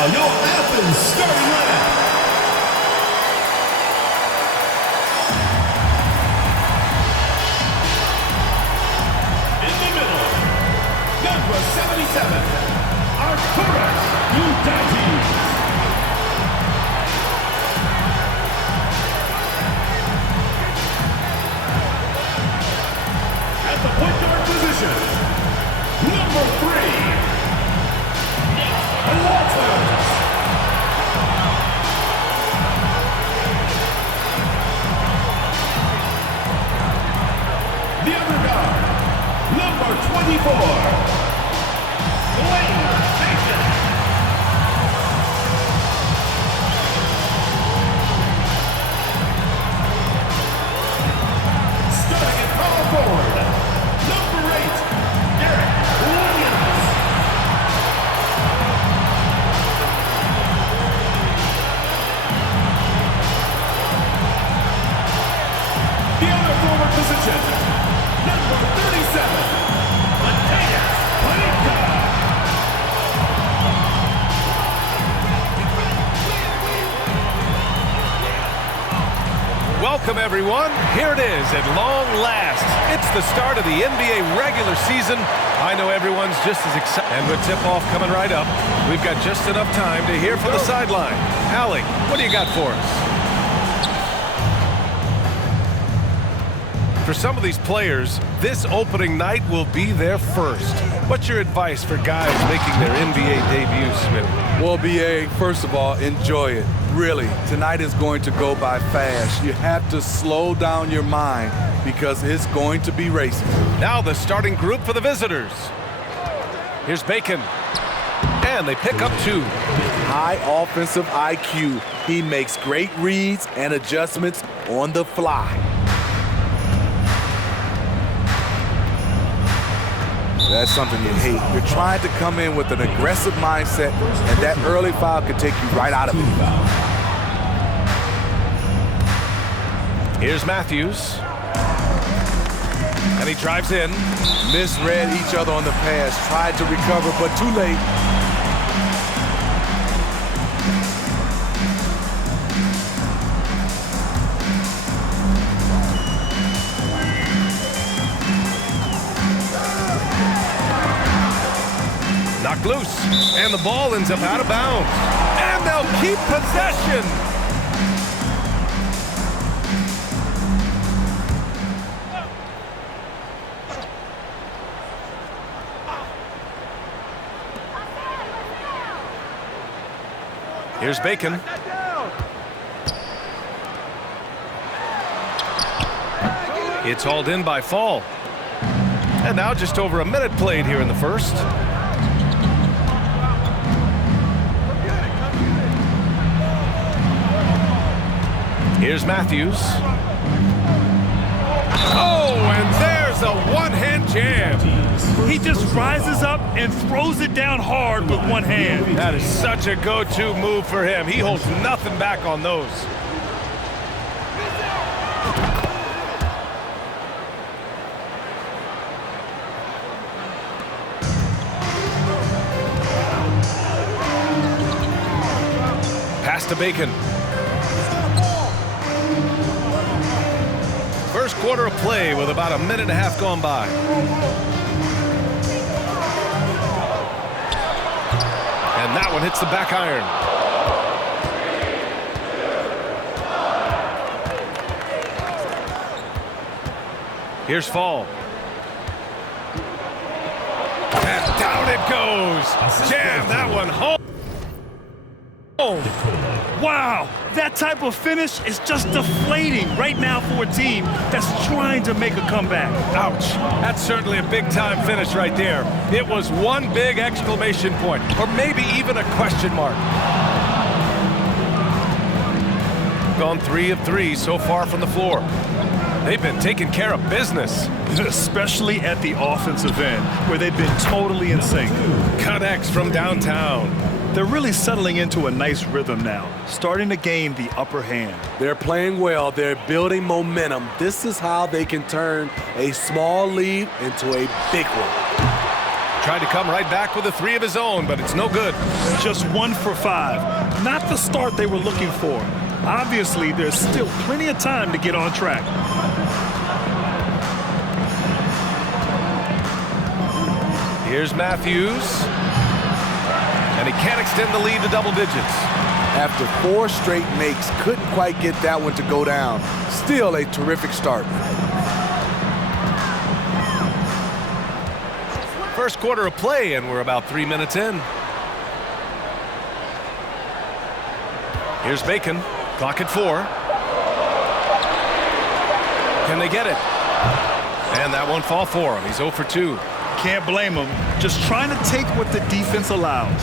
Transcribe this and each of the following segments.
now, your Athens starting lineup. In the middle, number 77, Arturas Gudaitis. At the point guard position, number 3, Walters. The other guard, number 24, Blaine Bacon. Starting at power forward, number 8, Derek Williams. The other forward position, number 37, Mateus Panica. Welcome, everyone. Here it is at long last. It's the start of the NBA regular season. I know everyone's just as excited. And with tip-off coming right up, we've got just enough time to hear from the sideline. Allie, what do you got for us? For some of these players, this opening night will be their first. What's your advice for guys making their NBA debuts, Smith? Well, B.A., first of all, enjoy it. Really, tonight is going to go by fast. You have to slow down your mind because it's going to be racing. Now the starting group for the visitors. Here's Bacon. And they pick up 2. High offensive IQ. He makes great reads and adjustments on the fly. That's something you hate. You're trying to come in with an aggressive mindset, and that early foul could take you right out of it. Here's Matthews. And he drives in. Misread each other on the pass, tried to recover, but too late. Knocked loose, and the ball ends up out of bounds. And they'll keep possession. Here's Bacon. It's hauled in by Fall. And now just over a minute played here in the first. Here's Matthews. Oh, and there's a one-hand jam. He just rises up and throws it down hard with one hand. That is such a go-to move for him. He holds nothing back on those. Pass to Bacon. First quarter of play with about a minute and a half gone by. And that one hits the back iron. Here's Fall. And down it goes. Jam that one home. Wow, that type of finish is just deflating right now for a team that's trying to make a comeback. Ouch. That's certainly a big-time finish right there. It was one big exclamation point, or maybe even a question mark. Gone 3 of 3 so far from the floor. They've been taking care of business. Especially at the offensive end, where they've been totally in sync. Cut X from downtown. They're really settling into a nice rhythm now, starting to gain the upper hand. They're playing well. They're building momentum. This is how they can turn a small lead into a big one. Tried to come right back with a 3 of his own, but it's no good. Just 1 for 5. Not the start they were looking for. Obviously, there's still plenty of time to get on track. Here's Matthews. And he can't extend the lead to double digits. After 4 straight makes, couldn't quite get that one to go down. Still a terrific start. First quarter of play, and we're about 3 minutes in. Here's Bacon. Clock at 4. Can they get it? And that won't fall for him. He's 0 for 2. Can't blame him. Just trying to take what the defense allows.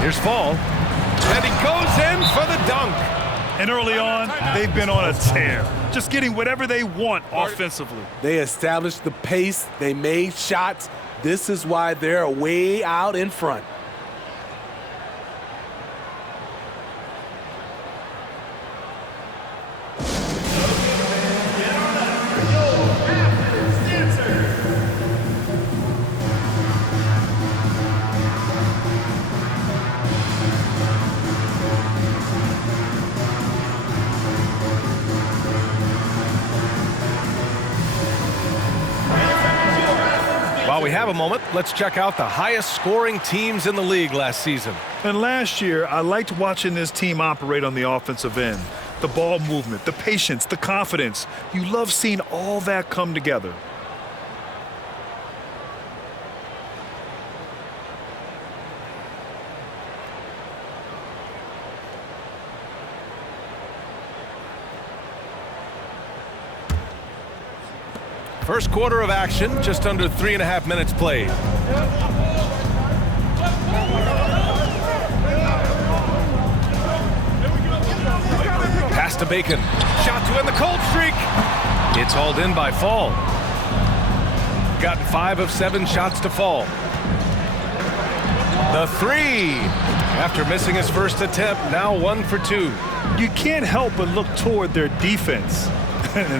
Here's Fall. And he goes in for the dunk. And early on, they've been on a tear. Just getting whatever they want offensively. They established the pace. They made shots. This is why they're way out in front. While we have a moment, let's check out the highest scoring teams in the league last season. And last year, I liked watching this team operate on the offensive end. The ball movement, the patience, the confidence. You love seeing all that come together. First quarter of action, just under 3.5 minutes played. Pass to Bacon. Shot to end the cold streak. It's hauled in by Fall. Gotten 5 of 7 shots to fall. The 3. After missing his first attempt, now 1 for 2. You can't help but look toward their defense.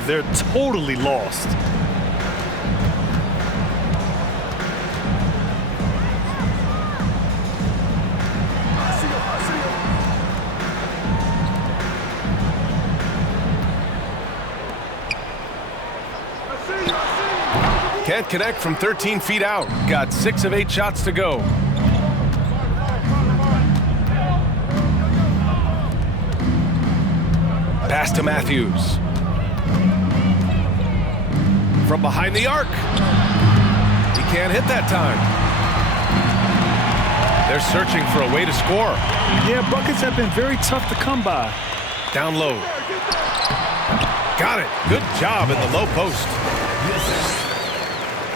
They're totally lost. Can't connect from 13 feet out. Got 6 of 8 shots to go. Pass to Matthews. From behind the arc. He can't hit that time. They're searching for a way to score. Yeah, buckets have been very tough to come by. Down low. Got it. Good job in the low post.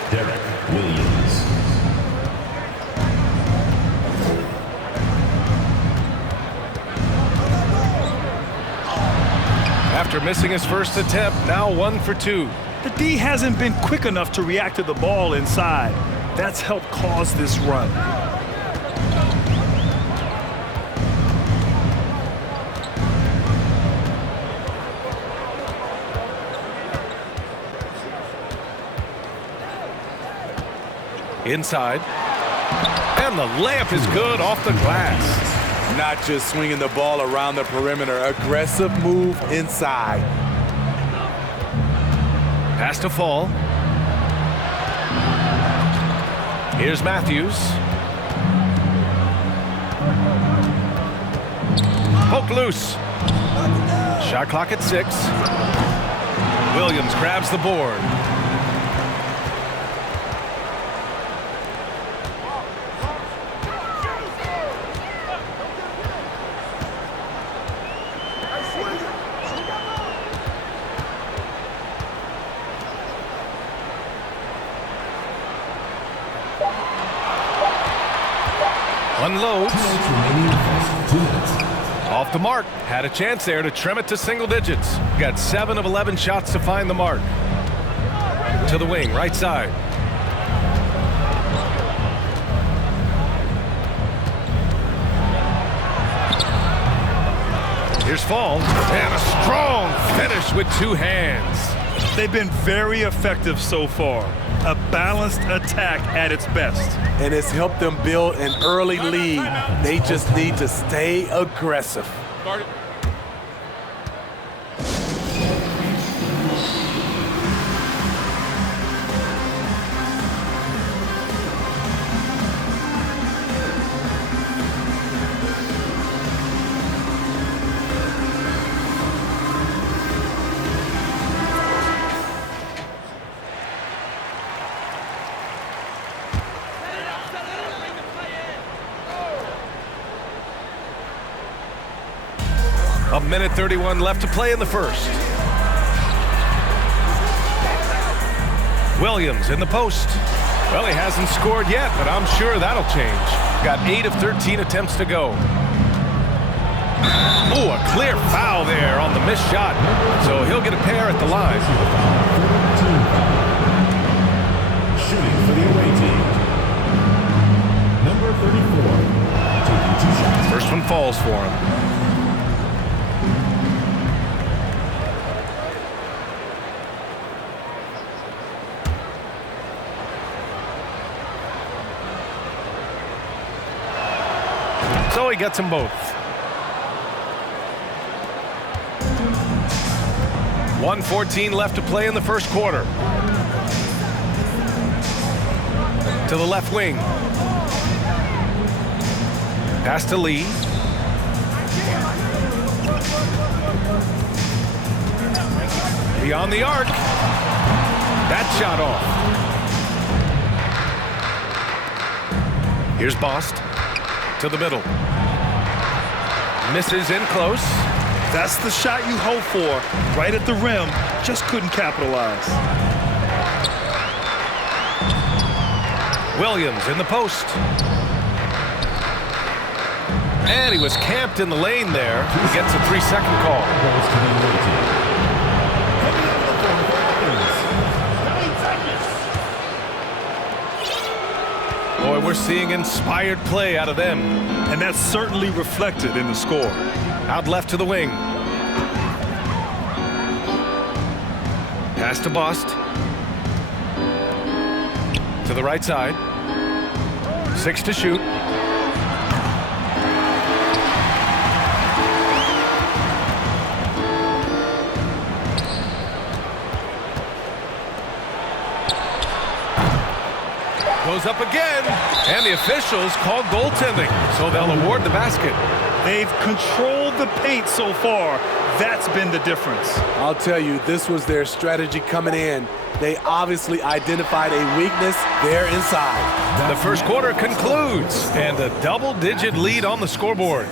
Derek Williams. After missing his first attempt, now 1 for 2. The D hasn't been quick enough to react to the ball inside. That's helped cause this run. Inside. And the layup is good off the glass. Not just swinging the ball around the perimeter. Aggressive move inside. Pass to Fall. Here's Matthews. Poke loose. Shot clock at 6. Williams grabs the board. Unloads. Off the mark. Had a chance there to trim it to single digits. Got 7 of 11 shots to find the mark. To the wing, right side. Here's Fall, and a strong finish with two hands. They've been very effective so far. A balanced attack at its best. And it's helped them build an early lead. They just need to stay aggressive. A minute 31 left to play in the first. Williams in the post. Well, he hasn't scored yet, but I'm sure that'll change. Got 8 of 13 attempts to go. Ooh, a clear foul there on the missed shot. So he'll get a pair at the line. Shooting for the away team. Number 34. Taking 2 shots. First one falls for him. So he gets them both. 1:14 left to play in the first quarter. To the left wing. Pass to Lee. Beyond the arc. That shot off. Here's Bost. To the middle. Misses in close. That's the shot you hope for. Right at the rim. Just couldn't capitalize. Williams in the post. And he was camped in the lane there. He gets a 3-second call. Goes to the away team. Boy, we're seeing inspired play out of them. And that's certainly reflected in the score. Out left to the wing. Pass to Bost. To the right side. 6 to shoot. Goes up again, and the officials called goaltending, so they'll award the basket. They've controlled the paint so far. That's been the difference. I'll tell you, this was their strategy coming in. They obviously identified a weakness there inside. The first quarter concludes, and a double-digit lead on the scoreboard.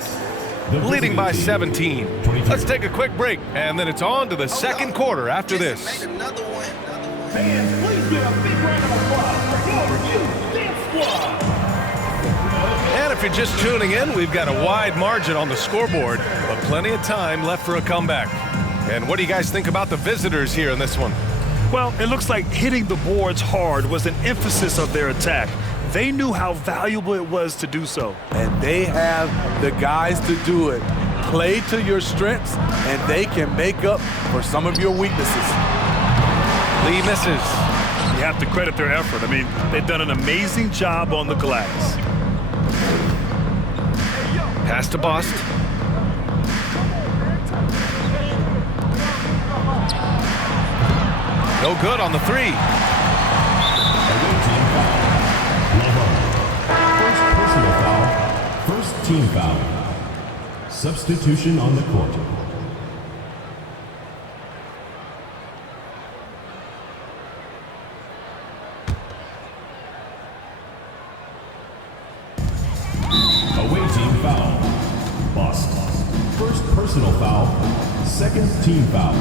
Leading by 17. Let's take a quick break, and then it's on to the second quarter after this. Fans, please give a big round of applause for your Youth Dance Squad. And if you're just tuning in, we've got a wide margin on the scoreboard, but plenty of time left for a comeback. And what do you guys think about the visitors here in this one? Well, it looks like hitting the boards hard was an emphasis of their attack. They knew how valuable it was to do so. And they have the guys to do it. Play to your strengths, and they can make up for some of your weaknesses. Lee misses. You have to credit their effort. I mean, they've done an amazing job on the glass. Pass to Bost. No good on the 3. Away team foul. First personal foul. First team foul. Substitution on the court. Away team foul. Bost. First personal foul. Second team foul.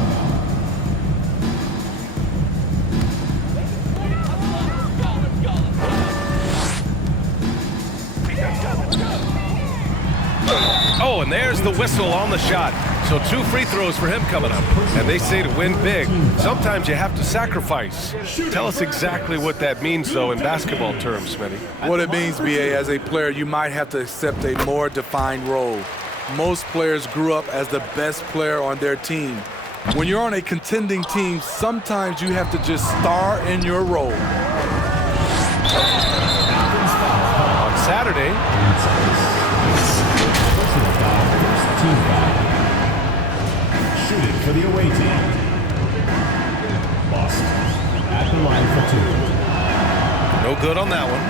Oh, and there's the whistle on the shot. So 2 free throws for him coming up. And they say to win big, sometimes you have to sacrifice. Tell us exactly what that means, though, in basketball terms, Smitty. What it means, BA, as a player, you might have to accept a more defined role. Most players grew up as the best player on their team. When you're on a contending team, sometimes you have to just star in your role. On Saturday, Shooting for the away team. Boston at the line for 2. no good on that one.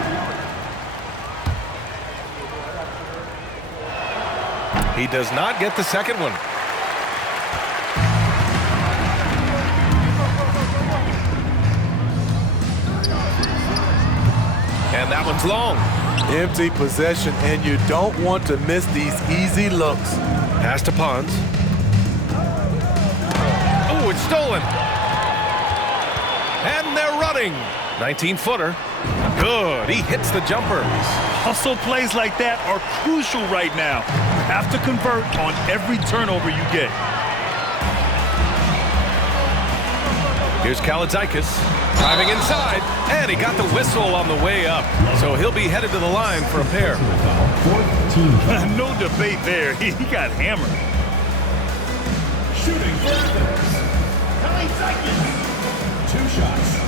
He does not get the second one. And that one's long. Empty possession, and you don't want to miss these easy looks. Pass to Pons. Oh, it's stolen. And they're running. 19-footer. Good. He hits the jumper. Hustle plays like that are crucial right now. You have to convert on every turnover you get. Here's Kalaitzakis driving inside, and he got the whistle on the way up. So he'll be headed to the line for a pair. No debate there. He got hammered. Shooting for Athens. Kalaitzakis. 2 shots.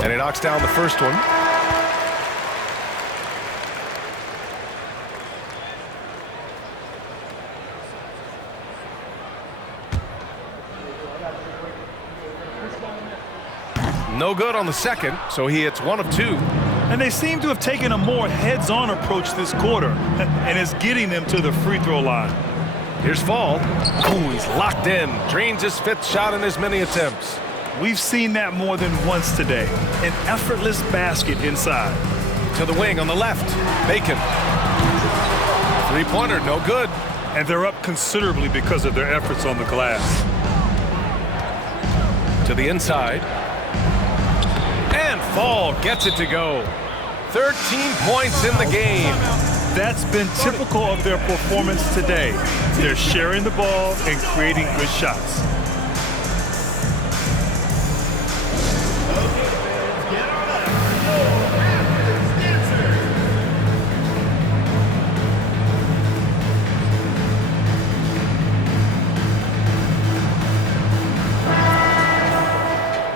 And he knocks down the first one. No good on the second, so he hits 1 of 2. And they seem to have taken a more heads-on approach this quarter, and it's getting them to the free throw line. Here's Fall. Oh, he's locked in. Drains his 5th shot in as many attempts. We've seen that more than once today. An effortless basket inside. To the wing on the left. Bacon. 3-pointer, no good. And they're up considerably because of their efforts on the glass. To the inside. And Fall gets it to go. 13 points in the game. That's been typical of their performance today. They're sharing the ball and creating good shots.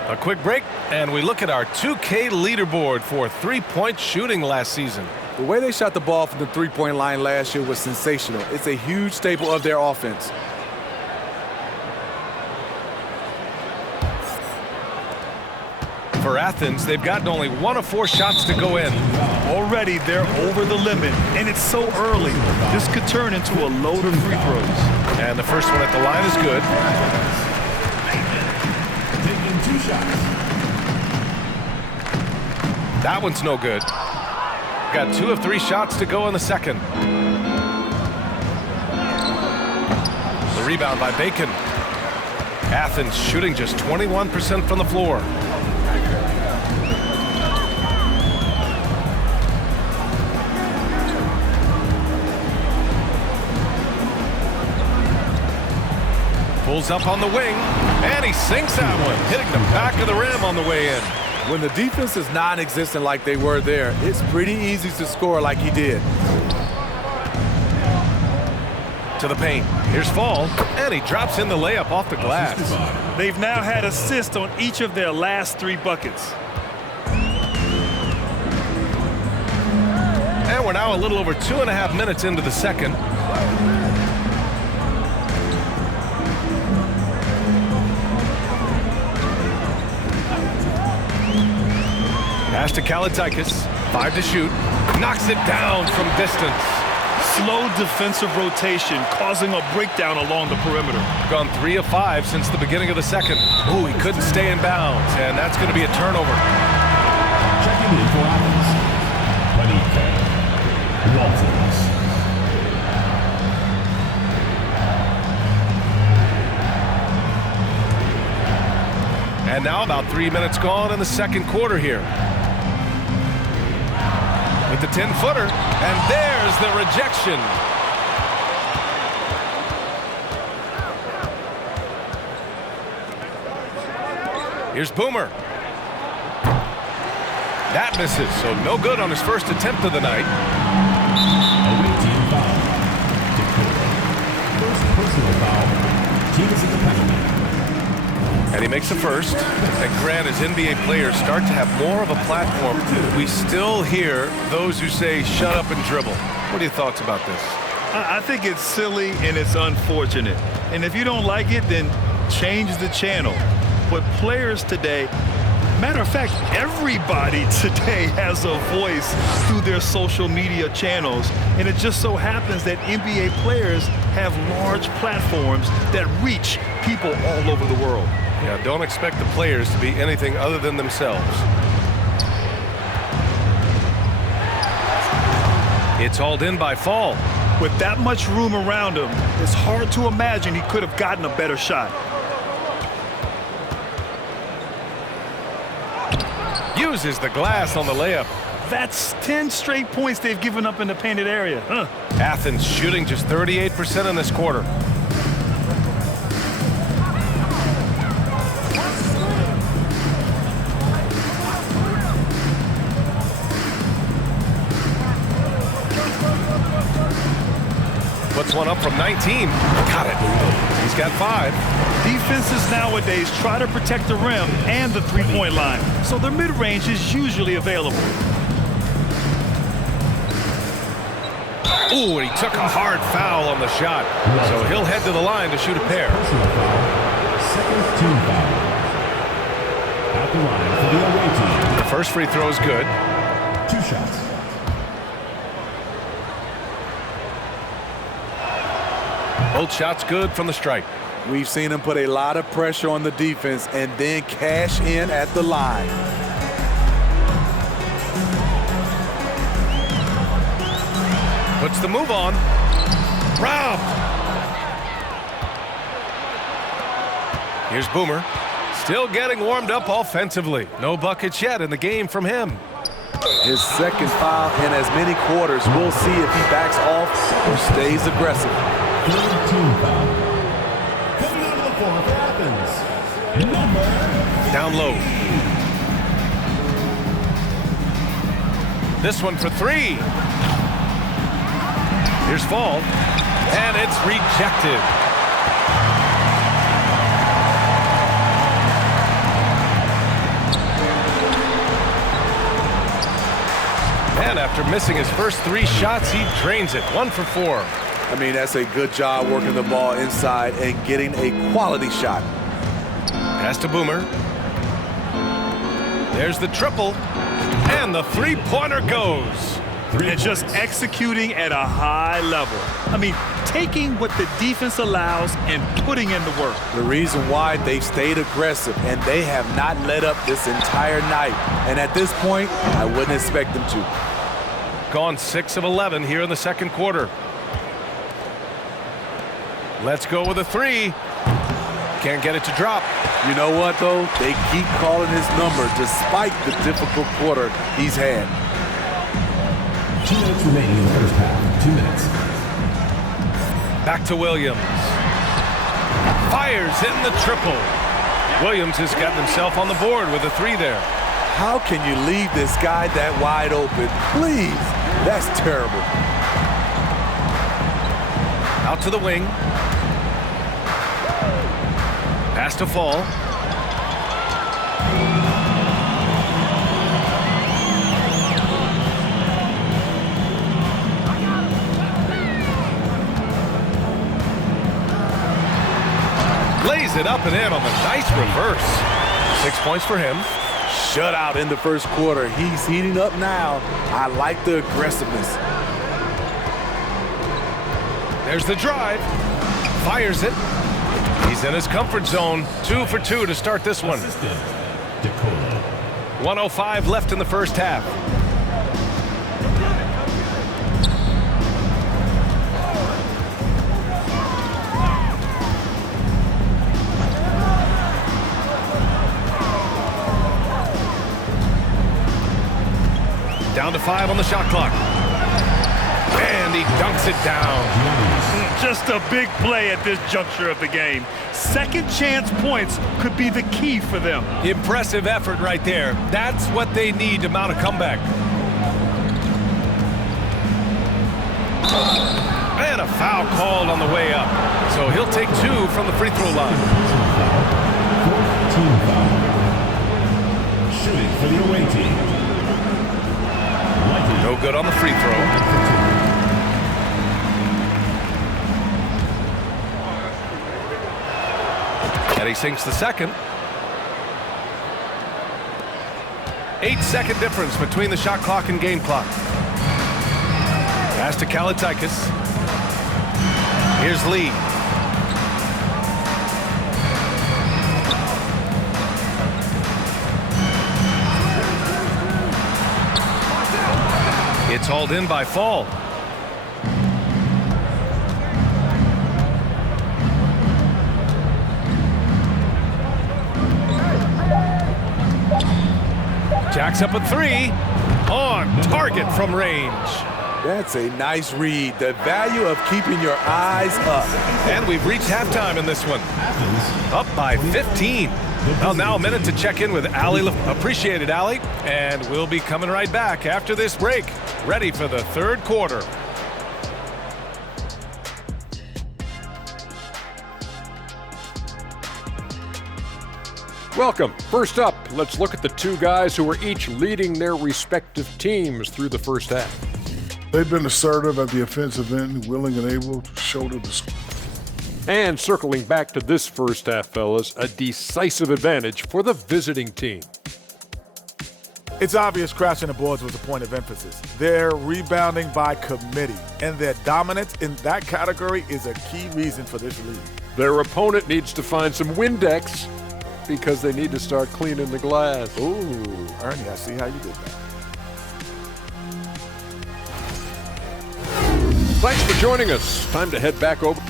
A quick break, and we look at our 2K leaderboard for 3-point shooting last season. The way they shot the ball from the three-point line last year was sensational. It's a huge staple of their offense. For Athens, they've gotten only 1 of 4 shots to go in. Already they're over the limit, and it's so early. This could turn into a load of free throws. And the first one at the line is good. Taking 2 shots. That one's no good. Got 2 of 3 shots to go in the second. The rebound by Bacon. Athens shooting just 21% from the floor. Pulls up on the wing, and he sinks that one, hitting the back of the rim on the way in. When the defense is non-existent like they were there, it's pretty easy to score like he did. To the paint. Here's Fall, and he drops in the layup off the glass. They've now had assists on each of their last 3 buckets. And we're now a little over 2.5 minutes into the second. Pass to Kalaitzakis, 5 to shoot, knocks it down from distance. Slow defensive rotation causing a breakdown along the perimeter. Gone 3 of 5 since the beginning of the second. Ooh, he couldn't stay in bounds, and that's going to be a turnover. Checking in for Athens. Panika. Walters. And now about 3 minutes gone in the second quarter here. With the 10-footer, and there's the rejection. Here's Boomer. That misses, so no good on his first attempt of the night. Away team foul. Dakota. First personal foul. Teams in the penalty. And he makes the first. And Grant, as NBA players start to have more of a platform, we still hear those who say, shut up and dribble. What are your thoughts about this? I think it's silly and it's unfortunate. And if you don't like it, then change the channel. But players today, matter of fact, everybody today has a voice through their social media channels. And it just so happens that NBA players have large platforms that reach people all over the world. Yeah, don't expect the players to be anything other than themselves. It's hauled in by Fall. With that much room around him, it's hard to imagine he could have gotten a better shot. Uses the glass on the layup. That's 10 straight points they've given up in the painted area. Athens shooting just 38% in this quarter. Puts one up from 19. Got it. He's got 5. Defenses nowadays try to protect the rim and the three-point line, so their mid-range is usually available. Ooh, and he took a hard foul on the shot. So he'll head to the line to shoot a pair. Personal foul. Second team foul. At the line for the away team. The first free throw is good. 2 shots. Both shots good from the stripe. We've seen him put a lot of pressure on the defense and then cash in at the line. Puts the move on. Robbed. Here's Boomer. Still getting warmed up offensively. No buckets yet in the game from him. His second foul in as many quarters. We'll see if he backs off or stays aggressive. Third team foul. Coming out of the floor for Athens. Number Down low. This one for 3. Here's Fall. And it's rejected. And after missing his first 3 shots, he drains it. 1 for 4. I mean, that's a good job working the ball inside and getting a quality shot. Pass to Boomer. There's the triple. And the three-pointer goes. And just executing at a high level. I mean, taking what the defense allows and putting in the work. The reason why they've stayed aggressive and they have not let up this entire night. And at this point, I wouldn't expect them to. Gone 6 of 11 here in the second quarter. Let's go with a 3. Can't get it to drop. You know what, though? They keep calling his number despite the difficult quarter he's had. 2 minutes remaining in the first half. 2 minutes. Back to Williams. Fires in the triple. Williams has gotten himself on the board with a 3 there. How can you leave this guy that wide open? Please. That's terrible. Out to the wing. Pass to Fall. Lays it up and in on the nice reverse. 6 points for him. Shutout in the first quarter. He's heating up now. I like the aggressiveness. There's the drive. Fires it. He's in his comfort zone. 2 for 2 to start this one. Assistant, Dakota. 1:05 left in the first half. Down to 5 on the shot clock. And he dunks it down. Just a big play at this juncture of the game. Second chance points could be the key for them. Impressive effort right there. That's what they need to mount a comeback. And a foul called on the way up. So he'll take 2 from the free throw line. Fourth team foul. Shooting for the away team. No good on the free throw. And he sinks the second. 8-second difference between the shot clock and game clock. Pass to Kalaitzakis. Here's Lee. It's hauled in by Fall. Jacks up a 3. On target from range. That's a nice read. The value of keeping your eyes up. And we've reached halftime in this one. Up by 15. Well, now a minute to check in with Allie. Appreciate it, Allie. And we'll be coming right back after this break. Ready for the third quarter. Welcome. First up, let's look at the two guys who were each leading their respective teams through the first half. They've been assertive at the offensive end, willing and able to shoulder the score. And circling back to this first half, fellas, a decisive advantage for the visiting team. It's obvious crashing the boards was a point of emphasis. They're rebounding by committee, and their dominance in that category is a key reason for this lead. Their opponent needs to find some Windex because they need to start cleaning the glass. Ooh, Ernie, I see how you did that. Thanks for joining us. Time to head back over.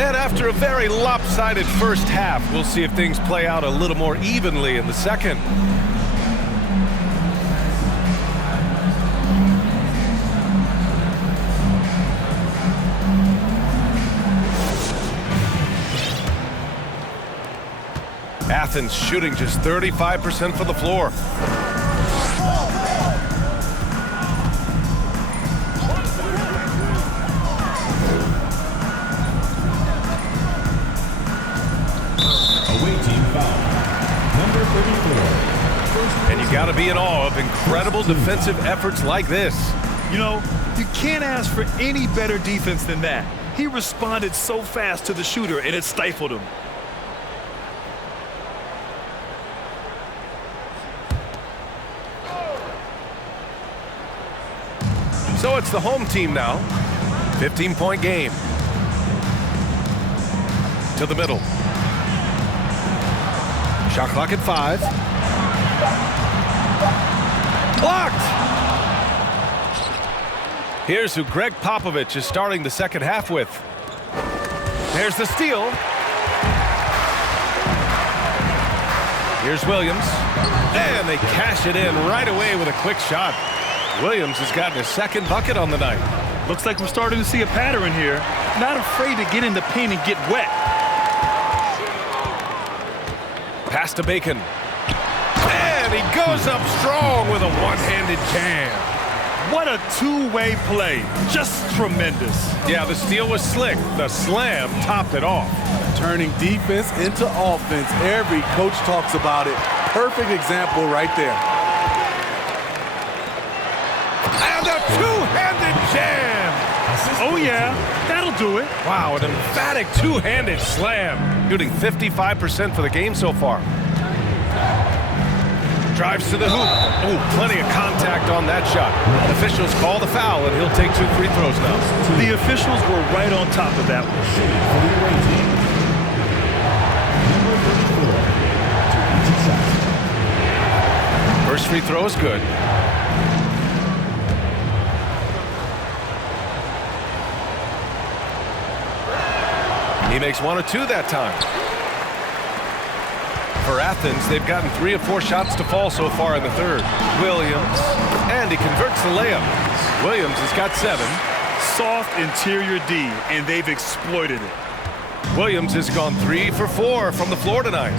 And after a very lopsided first half, we'll see if things play out a little more evenly in the second. Athens shooting just 35% from the floor. Away team foul. Number 34. And you got to be in awe of incredible defensive efforts like this. You know, you can't ask for any better defense than that. He responded so fast to the shooter, and it stifled him. So it's the home team now. 15-point game. To the middle. Shot clock at 5. Blocked! Here's who Greg Popovich is starting the second half with. There's the steal. Here's Williams. And they cash it in right away with a quick shot. Williams has gotten his second bucket on the night. Looks like we're starting to see a pattern here. Not afraid to get in the paint and get wet. Pass to Bacon. And he goes up strong with a one-handed jam. What a two-way play. Just tremendous. Yeah, the steal was slick. The slam topped it off. Turning defense into offense. Every coach talks about it. Perfect example right there. And a two-handed jam. Oh, yeah. That'll do it. Wow, an emphatic two-handed slam. Shooting 55% for the game so far. Drives to the hoop. Oh, plenty of contact on that shot. Officials call the foul, and he'll take 2 free throws now. The officials were right on top of that one. Shooting for the away team. Number 34. First free throw is good. He makes 1 or 2 that time. For Athens, they've gotten 3 of 4 shots to fall so far in the third. Williams, and he converts the layup. Williams has got 7. Soft interior D, and they've exploited it. Williams has gone 3 for 4 from the floor tonight.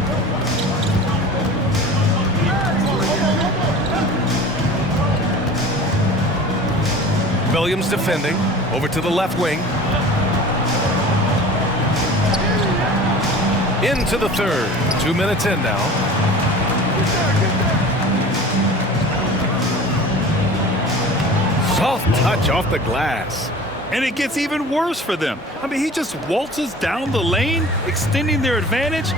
Williams defending, over to the left wing. Into the third. 2 minutes in now. Soft touch off the glass. And it gets even worse for them. I mean, he just waltzes down the lane, extending their advantage.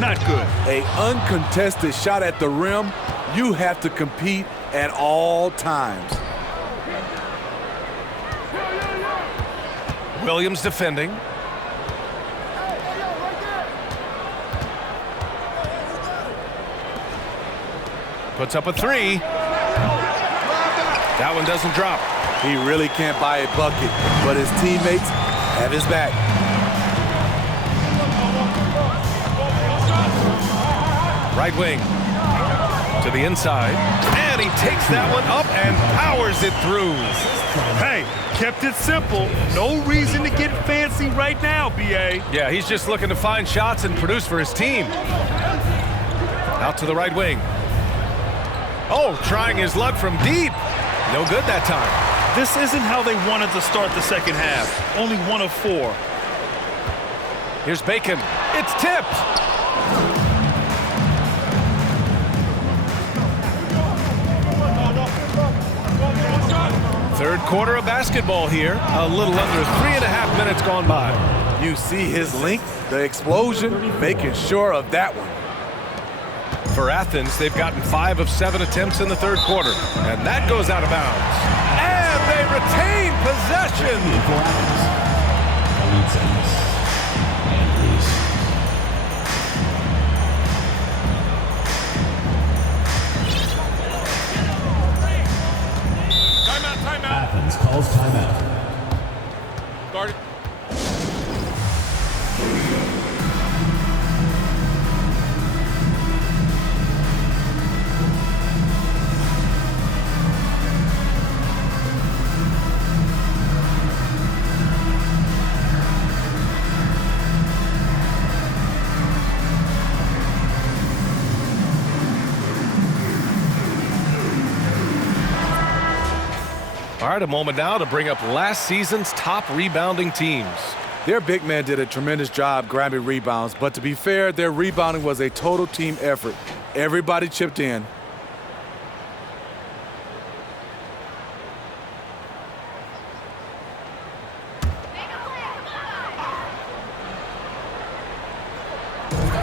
Not good. An uncontested shot at the rim, you have to compete at all times. Williams defending. Puts up a 3. That one doesn't drop. He really can't buy a bucket, but his teammates have his back. Right wing to the inside, and he takes that one up and powers it through. Hey, kept it simple. No reason to get fancy right now, B.A. Yeah, he's just looking to find shots and produce for his team. Out to the right wing. Oh, trying his luck from deep. No good that time. This isn't how they wanted to start the second half. Only 1 of 4. Here's Bacon. It's tipped. Third quarter of basketball here. A little under 3.5 minutes gone by. You see his length, the explosion, making sure of that one. For Athens, they've gotten 5 of 7 attempts in the third quarter. And that goes out of bounds. And they retain possession. For Athens. 8 seconds. And release. Timeout. Athens calls timeout. Guard it. All right, a moment now to bring up last season's top rebounding teams. Their big man did a tremendous job grabbing rebounds, but to be fair, their rebounding was a total team effort. Everybody chipped in.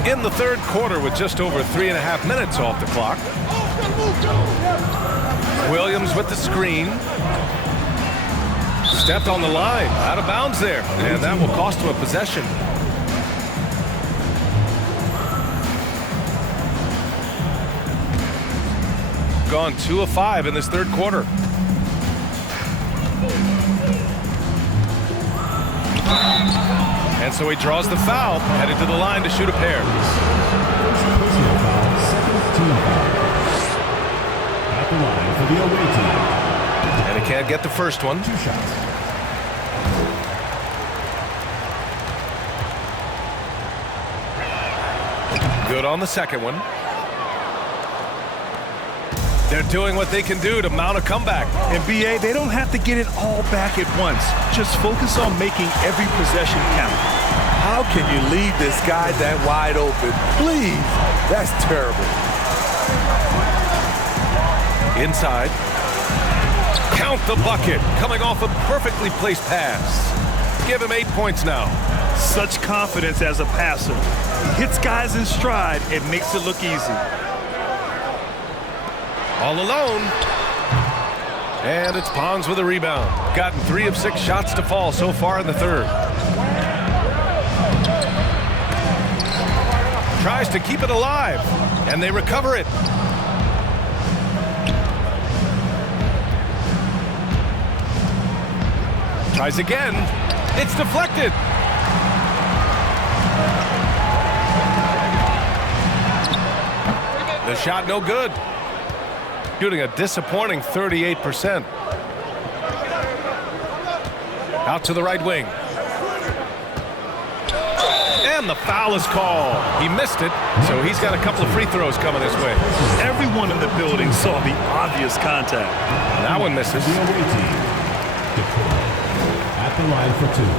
In the third quarter with just over 3.5 minutes off the clock. Williams with the screen. Stepped on the line, out of bounds there, and that will cost him a possession. Gone 2 of 5 in this third quarter. And so he draws the foul, headed to the line to shoot a pair. Personal foul, second team foul. At the line for the away team. And he can't get the first one. 2 shots. Good on the second one. They're doing what they can do to mount a comeback. And B.A., they don't have to get it all back at once. Just focus on making every possession count. How can you leave this guy that wide open? Please, that's terrible. Inside. Count the bucket. Coming off a perfectly placed pass. Give him 8 points now. Such confidence as a passer. He hits guys in stride and makes it look easy. All alone. And it's Pons with a rebound. Gotten 3 of 6 shots to fall so far in the third. Tries to keep it alive, and they recover it. Tries again. It's deflected. shot no good. Shooting a disappointing 38%. Out to the right wing. And the foul is called. He missed it, so he's got a couple of free throws coming this way. Everyone in the building saw the obvious contact. That one misses. The away team, Detroit, at the line for two.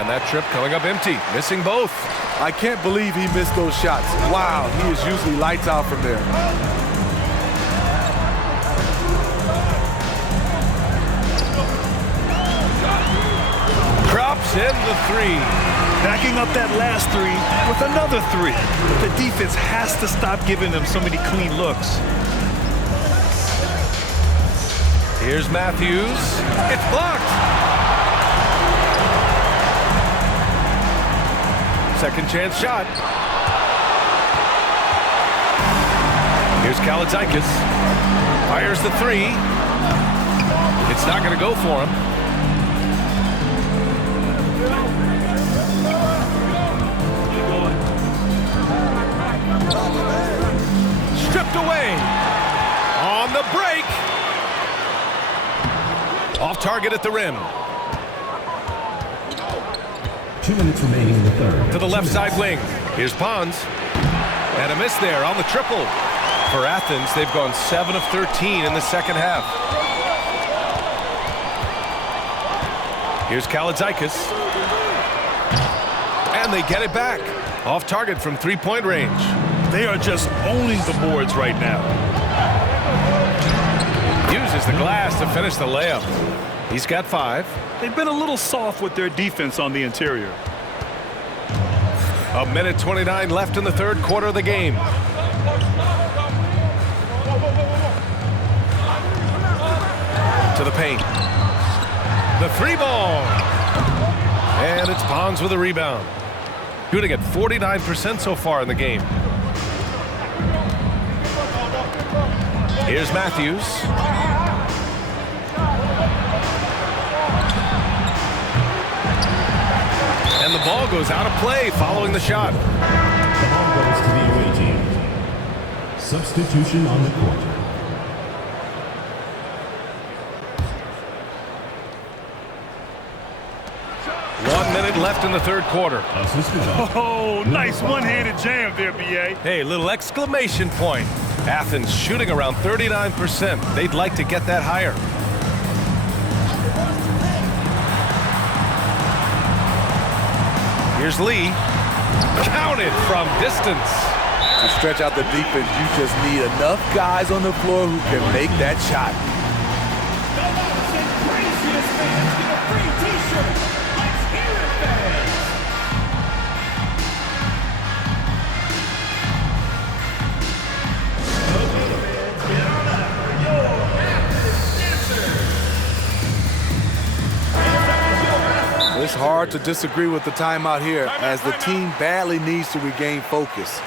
And that trip coming up empty, missing both. I can't believe he missed those shots. Wow, he is usually lights out from there. Drops in the three. Backing up that last three with another three. The defense has to stop giving them so many clean looks. Here's Matthews. It's blocked. Second chance shot. Here's Kalaitzakis. Fires the three. It's not going to go for him. Stripped away. On the break. Off target at the rim. 2 minutes remaining in the third. To the left side wing. Here's Pons. And a miss there on the triple. For Athens, they've gone 7 of 13 in the second half. Here's Kalaitzakis. And they get it back. Off target from three-point range. They are just owning the boards right now. Uses the glass to finish the layup. He's got 5. They've been a little soft with their defense on the interior. A minute 29 left in the third quarter of the game. To the paint. The three ball. And it's Pons with a rebound. Shooting at 49% so far in the game. Here's Matthews. And the ball goes out of play following the shot. The ball goes to the away team. Substitution on the court. Left in the third quarter. Oh, nice one-handed jam there, B.A. Hey, little exclamation point. Athens shooting around 39%. They'd like to get that higher. Here's Lee. Counted from distance. To stretch out the defense, you just need enough guys on the floor who can make that shot. It's hard to disagree with the timeout here as the team badly needs to regain focus.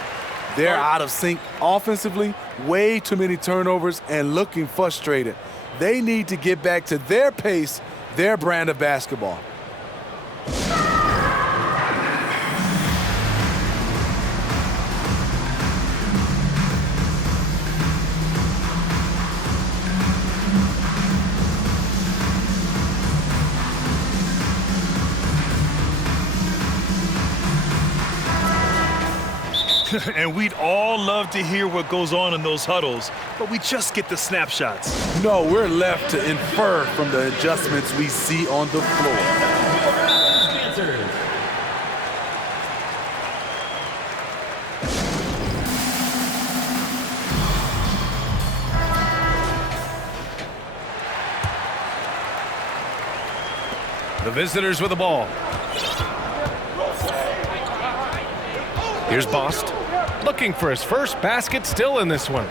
They're out of sync offensively, way too many turnovers, and looking frustrated. They need to get back to their pace, their brand of basketball. And we'd all love to hear what goes on in those huddles, but we just get the snapshots. No, we're left to infer from the adjustments we see on the floor. The visitors with the ball. Here's Bost. Looking for his first basket, still in this one.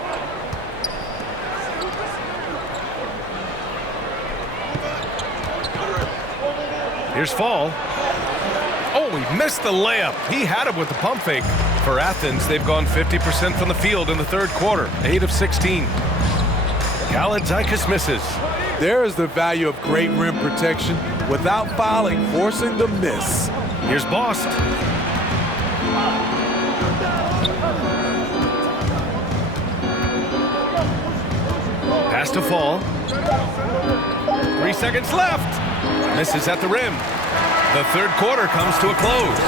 Here's Fall. Oh, he missed the layup. He had it with the pump fake. For Athens, they've gone 50% from the field in the third quarter, 8 of 16. Kalaitzakis misses. There is the value of great rim protection without fouling, forcing the miss. Here's Bost. Pass to Fall. 3 seconds left. Misses at the rim. The third quarter comes to a close.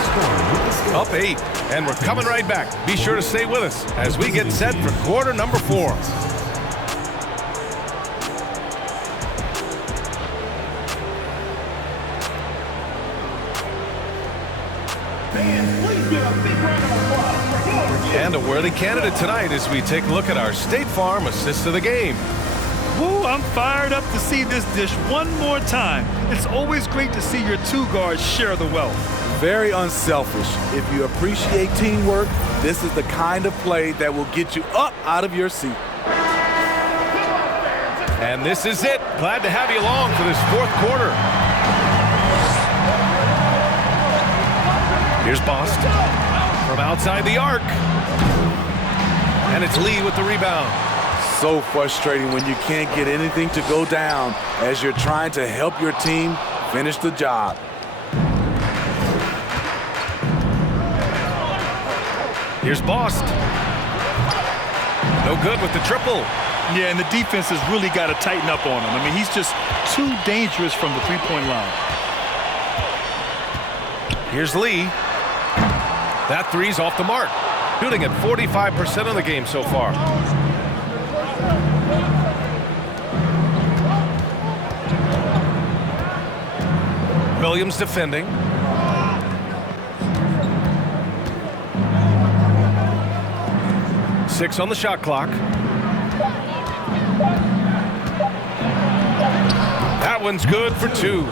Up 8, and we're coming right back. Be sure to stay with us as we get set for quarter number 4. And a worthy candidate tonight as we take a look at our State Farm assist of the game. Woo, I'm fired up to see this dish one more time. It's always great to see your two guards share the wealth. Very unselfish. If you appreciate teamwork, this is the kind of play that will get you up out of your seat. And this is it. Glad to have you along for this fourth quarter. Here's Bost from outside the arc. And it's Lee with the rebound. So frustrating when you can't get anything to go down as you're trying to help your team finish the job. Here's Bost. No good with the triple. Yeah, and the defense has really got to tighten up on him. I mean, he's just too dangerous from the three-point line. Here's Lee. That three's off the mark. Shooting at 45% of the game so far. Williams defending. Six on the shot clock. That one's good for 2.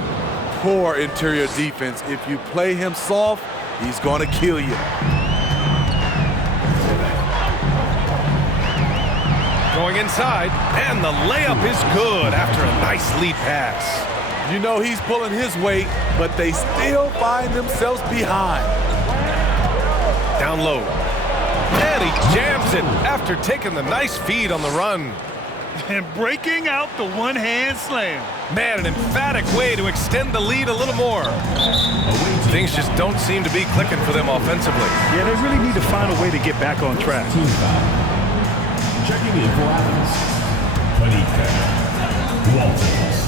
Poor interior defense. If you play him soft, he's going to kill you. Going inside, and the layup is good after a nice lead pass. You know he's pulling his weight, but they still find themselves behind. Down low. And he jams it after taking the nice feed on the run. And breaking out the one-hand slam. Man, an emphatic way to extend the lead a little more. Things just don't seem to be clicking for them offensively. Yeah, they really need to find a way to get back on track. Team foul. Checking in for Athens, Panika Walters.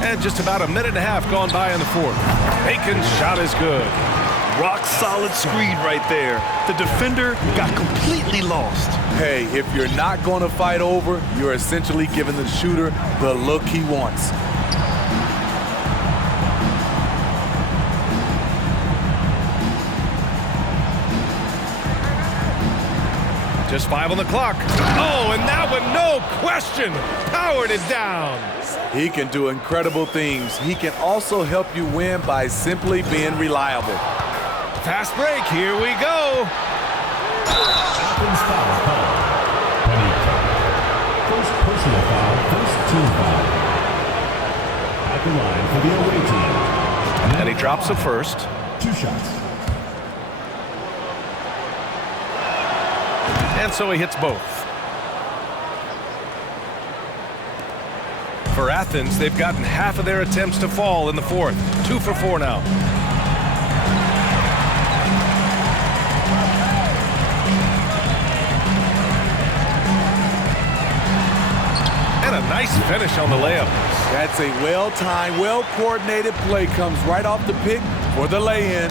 And just about a minute and a half gone by in the fourth. Bacon's shot is good. Rock solid screen right there. The defender got completely lost. Hey, if you're not going to fight over, you're essentially giving the shooter the look he wants. Just 5 on the clock. Oh, and that one, no question, powered it down. He can do incredible things. He can also help you win by simply being reliable. Fast break, here we go. Athens foul call. Panika. First personal foul, first team foul. At the line for the away team. And he drops the first. 2 shots. And so he hits both. For Athens, they've gotten half of their attempts to fall in the fourth. 2 for 4 now. And a nice finish on the layup. That's a well-timed, well-coordinated play. Comes right off the pick for the lay-in.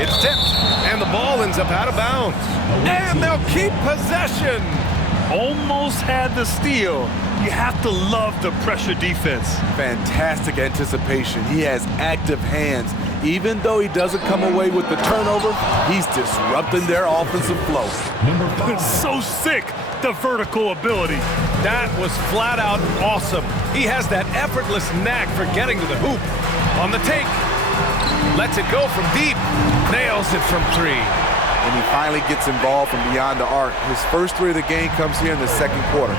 It's tipped, and the ball ends up out of bounds. And they'll keep possession. Almost had the steal. You have to love the pressure defense. Fantastic anticipation. He has active hands. Even though he doesn't come away with the turnover, he's disrupting their offensive flow. So sick, the vertical ability. That was flat out awesome. He has that effortless knack for getting to the hoop. On the take, lets it go from deep, nails it from 3. And he finally gets involved from beyond the arc. His first 3 of the game comes here in the second quarter.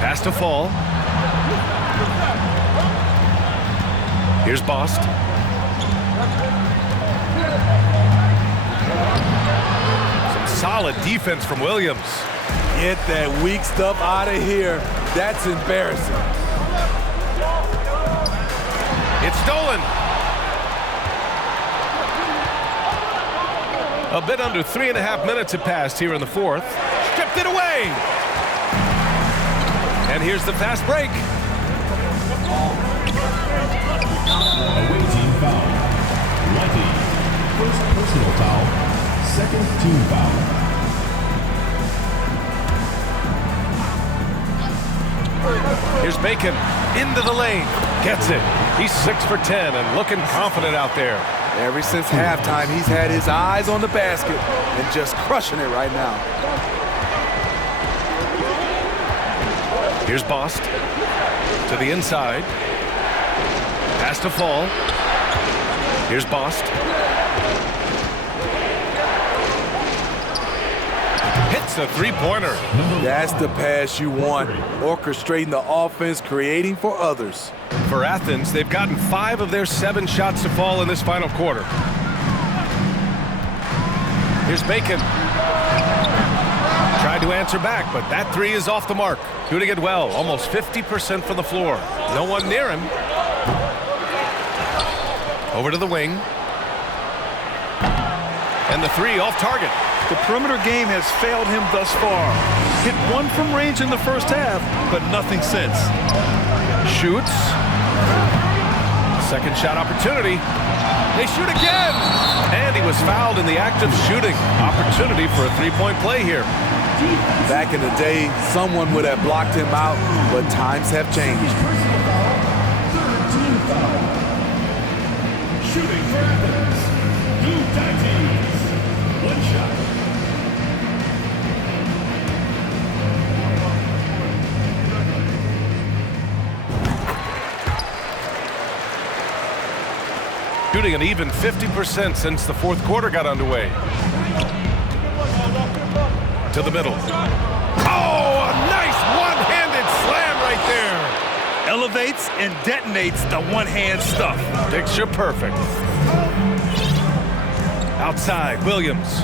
Pass to Fall. Here's Bost. Some solid defense from Williams. Get that weak stuff out of here. That's embarrassing. It's stolen. A bit under 3.5 minutes have passed here in the fourth. Stripped it away. And here's the fast break. Away team foul. Lucky. First personal foul. Second team foul. Here's Bacon into the lane. Gets it. He's 6 for 10 and looking confident out there. Ever since halftime, he's had his eyes on the basket and just crushing it right now. Here's Bost to the inside. Has to fall. Here's Bost. Hits a three-pointer. That's the pass you want. Orchestrating the offense, creating for others. For Athens, they've gotten 5 of their 7 shots to fall in this final quarter. Here's Bacon. Tried to answer back, but that 3 is off the mark. Shooting it well, almost 50% from the floor. No one near him. Over to the wing. And the 3 off target. The perimeter game has failed him thus far. Hit 1 from range in the first half, but nothing since. Shoots. Second shot opportunity. They shoot again. And he was fouled in the act of shooting. Opportunity for a three-point play here. Back in the day, someone would have blocked him out, but times have changed. Shooting for Athens. Eudites. One shot. Shooting an even 50% since the fourth quarter got underway. To the middle. Oh, a nice one-handed slam right there. Elevates and detonates the one-hand stuff. Picture perfect. Outside, Williams.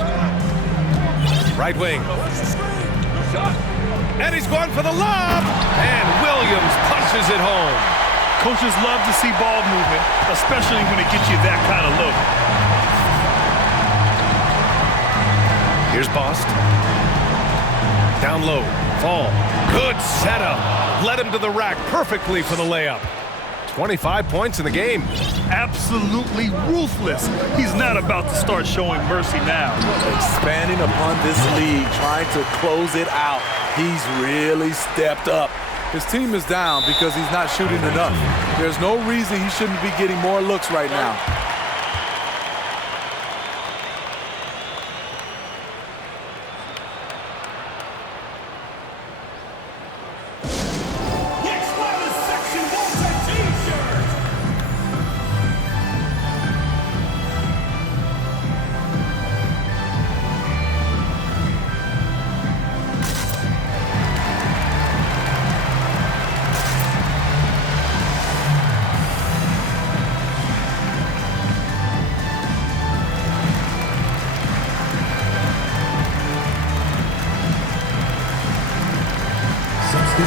Right wing. And he's going for the lob. And Williams punches it home. Coaches love to see ball movement, especially when it gets you that kind of look. Here's Bost. Down low. Fall. Good setup. Led him to the rack perfectly for the layup. 25 points in the game. Absolutely ruthless. He's not about to start showing mercy now. Expanding upon this lead, trying to close it out. He's really stepped up. His team is down because he's not shooting enough. There's no reason he shouldn't be getting more looks right now.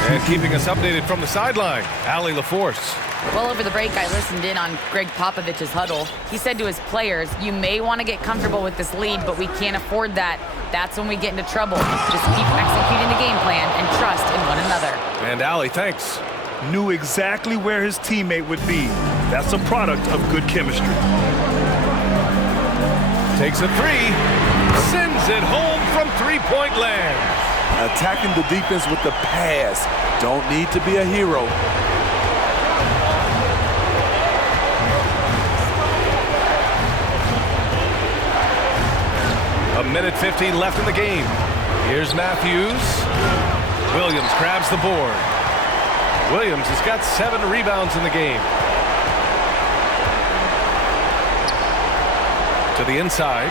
And keeping us updated from the sideline, Allie LaForce. Well, over the break, I listened in on Greg Popovich's huddle. He said to his players, you may want to get comfortable with this lead, but we can't afford that. That's when we get into trouble. Just keep executing the game plan and trust in one another. And Allie, thanks. Knew exactly where his teammate would be. That's a product of good chemistry. Takes a 3. Sends it home from three-point land. Attacking the defense with the pass. Don't need to be a hero. A minute 15 left in the game. Here's Matthews. Williams grabs the board. Williams has got 7 rebounds in the game. To the inside.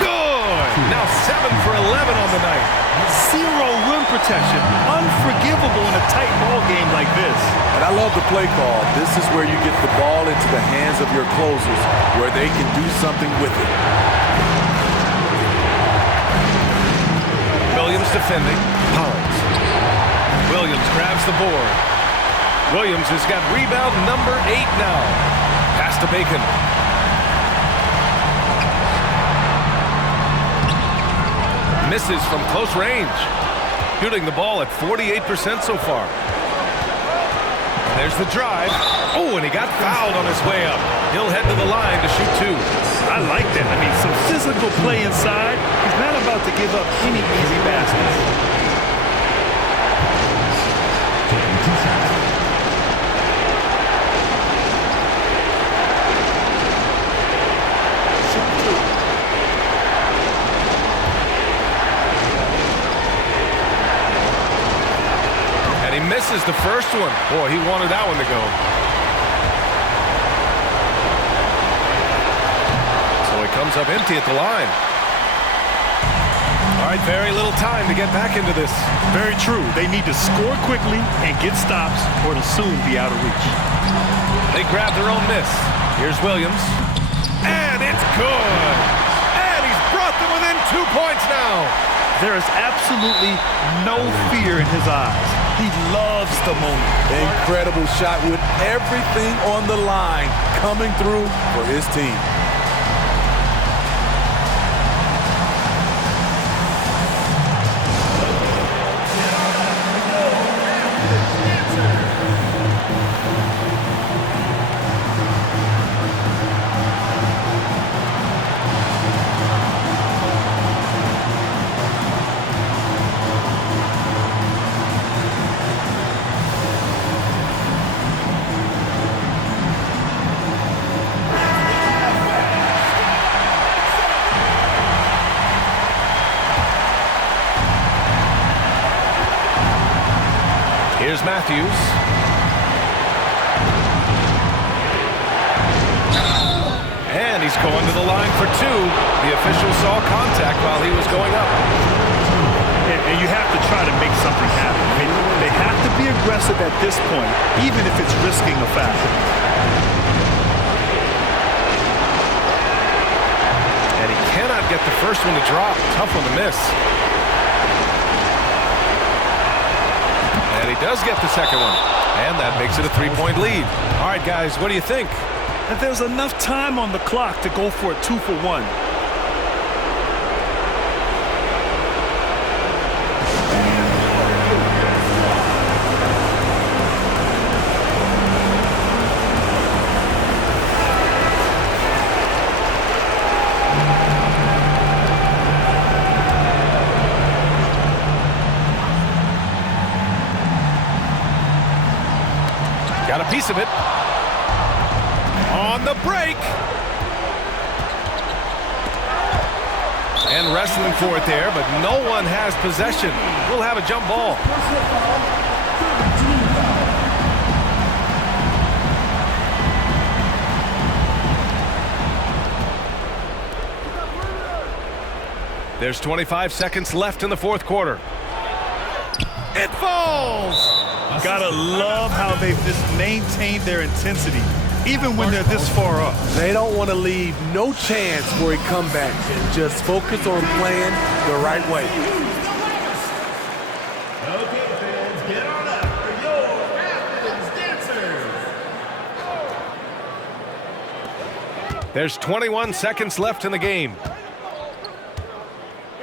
Good! Now 7 for 11 on the night. 0 rim protection. Unforgivable in a tight ball game like this. And I love the play call. This is where you get the ball into the hands of your closers, where they can do something with it. Williams defending. Collins. Williams grabs the board. Williams has got rebound number 8 now. Pass to Bacon. Misses from close range. Shooting the ball at 48% so far. There's the drive. Oh, and he got fouled on his way up. He'll head to the line to shoot 2. I like that. I mean, some physical play inside. He's not about to give up any easy baskets. Taking 2 shots. Misses the first one. Boy, he wanted that one to go. So he comes up empty at the line. All right, very little time to get back into this. Very true. They need to score quickly and get stops, or it'll soon be out of reach. They grab their own miss. Here's Williams. And it's good. And he's brought them within 2 points now. There is absolutely no fear in his eyes. He loves the moment. Incredible shot with everything on the line coming through for his team. Here's Matthews. And he's going to the line for 2. The official saw contact while he was going up. And you have to try to make something happen. I mean, they have to be aggressive at this point, even if it's risking a foul. And he cannot get the first one to drop. Tough one to miss. And he does get the second one. And that makes it a 3-point lead. All right, guys, what do you think? And there's enough time on the clock to go for a 2-for-1. Got a piece of it. On the break. And wrestling for it there, but no one has possession. We'll have a jump ball. There's 25 seconds left in the fourth quarter. It falls! Gotta love how they've just maintained their intensity, even when they're this far up. They don't want to leave no chance for a comeback and just focus on playing the right way. Okay, fans, get on up for your Athens dancers. There's 21 seconds left in the game.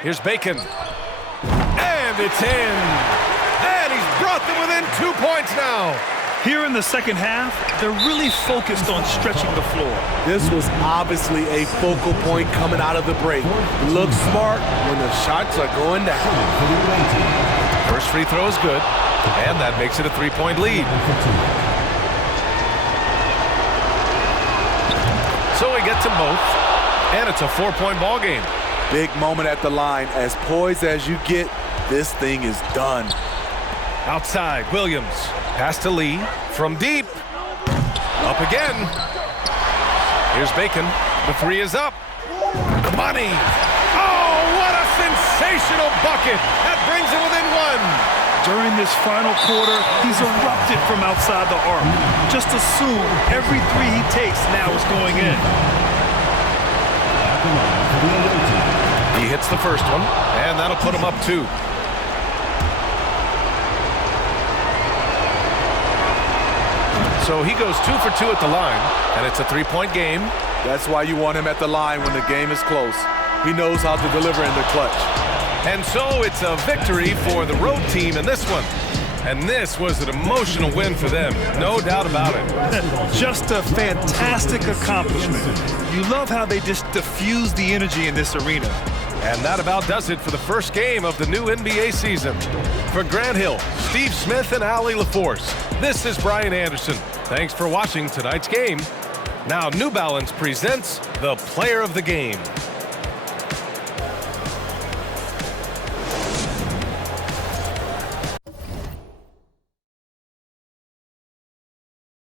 Here's Bacon. And it's in. And he's brought them within 2 points now. Here in the second half, they're really focused on stretching the floor. This was obviously a focal point coming out of the break. Look smart when the shots are going down. First free throw is good, and that makes it a 3-point lead. So he gets them both, and it's a 4-point ball game. Big moment at the line. As poised as you get, this thing is done. Outside, Williams. Pass to Lee. From deep. Up again. Here's Bacon. The three is up. Money. Oh, what a sensational bucket. That brings it within 1. During this final quarter, he's erupted from outside the arc. Just assume every three he takes now is going in. He hits the first one, and that'll put him up 2. So he goes 2 for 2 at the line, and it's a 3-point game. That's why you want him at the line when the game is close. He knows how to deliver in the clutch. And so it's a victory for the road team in this one. And this was an emotional win for them, no doubt about it. Just a fantastic accomplishment. You love how they just diffuse the energy in this arena. And that about does it for the first game of the new NBA season. For Grant Hill, Steve Smith, and Allie LaForce, this is Brian Anderson. Thanks for watching tonight's game. Now New Balance presents the Player of the Game.